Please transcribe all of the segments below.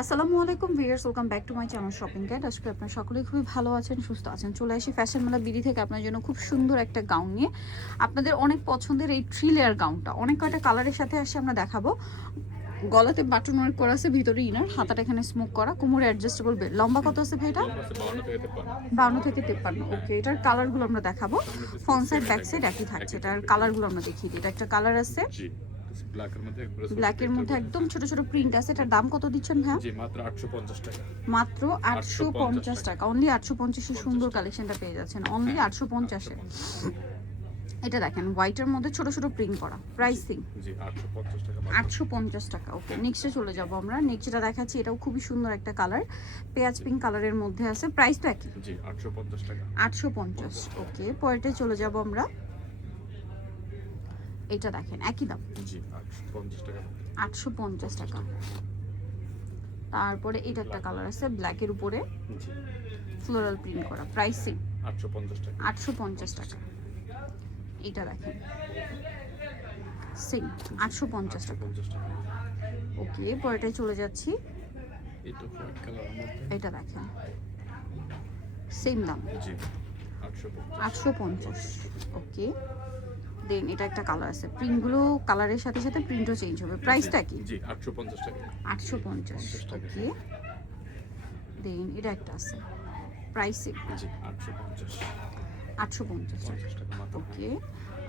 আসসালামু আলাইকুম viewers, welcome back to my channel shopping guide. আজকে আপনারা সকলেই খুবই ভালো আছেন, সুস্থ আছেন। চলে আসি ফ্যাশন মেলা বিডি থেকে আপনার জন্য খুব সুন্দর একটা গাউন নিয়ে। আপনাদের অনেক পছন্দের এই 3 লেয়ার গাউনটা অনেক কয়টা কালারের সাথে আসে আমরা দেখাবো। গলাতে বাটন ওয়ার্ক করা আছে, ভিতরে ইনার, হাতাটা এখানে স্মোক করা, কোমরে অ্যাডজাস্টেবল বেল্ট। লম্বা কত আছে ভাই এটা? 52 থেকে 53। ওকে, এটার কালারগুলো আমরা দেখাবো। ফ্রন্ট সাইড ব্যাক সাইড একই থাকছে। এটার কালারগুলো আমরা দেখিয়ে দিই। এটা একটা কালার আছে ব্ল্যাকের মধ্যে একদম ছোট ছোট প্রিন্ট আছে। এটার দাম কত দিচ্ছেন ভাই? জি মাত্র 850 টাকা। মাত্র 850 টাকা। অনলি 850 এর সুন্দর কালেকশনটা পেয়ে যাচ্ছেন অনলি 850 এ। এটা দেখেন হোয়াইটের মধ্যে ছোট ছোট প্রিন্ট করা। প্রাইসিং জি 850 টাকা। 850 টাকা। ওকে, নেক্সটে চলে যাব আমরা। নেক্সট যেটা দেখাচ্ছি এটাও খুবই সুন্দর একটা কালার, পেঁয়াজ পিঙ্ক কালারের মধ্যে আছে। প্রাইস তো একই, জি 850 টাকা। 850। ওকে, পরেরটায় চলে যাব আমরা। এটা দেখেন একই দাম, জি 850 টাকা। 850 টাকা। তারপরে এটা একটা কালার আছে ব্ল্যাকের উপরে জি ফ্লোরাল প্রিন্ট করা। প্রাইসিং 850 টাকা। 850 টাকা। এটা দেখেন সিং 850 টাকা। 850 টাকা। ওকে, পরেরটায় চলে যাচ্ছি। এটা হোয়াইট কালারের মধ্যে। এটা দেখেন সেম দাম, জি 850। 850। ওকে, দেন এটা একটা কালার আছে। প্রিন্টগুলো কালারের সাথে সাথে প্রিন্টও চেঞ্জ হবে। প্রাইসটা কি? জি 850 টাকা। 850। ওকে, দেন এটা একটা আছে। প্রাইসিং জি 850। 850 50 টাকা মাত্র। ওকে,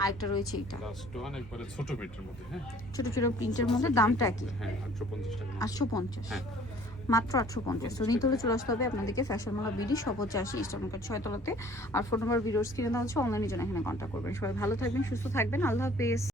আরেকটা রয়েছে এটা লাস্ট ওয়ান একবারে ছোট মিটার মধ্যে। হ্যাঁ ছোট ছোট প্রিন্টের মধ্যে। দামটা কি? হ্যাঁ 850 টাকা। 850। হ্যাঁ মাত্র 850। তো নিতে হলে চলে আসতে হবে আপনাদেরকে ফ্যাশন মালা বিডি, সব হচ্ছে 80 ইস্টার্ন মার্কেট 6 তলাতে। আর ফোন নাম্বার ভিডিওস কিনে দেওয়া হচ্ছে, অনলাইনে জন্য এখানে কন্ট্যাক্ট করবেন। সবাই ভালো থাকবেন, সুস্থ থাকবেন, আল্লাহ হাফেজ।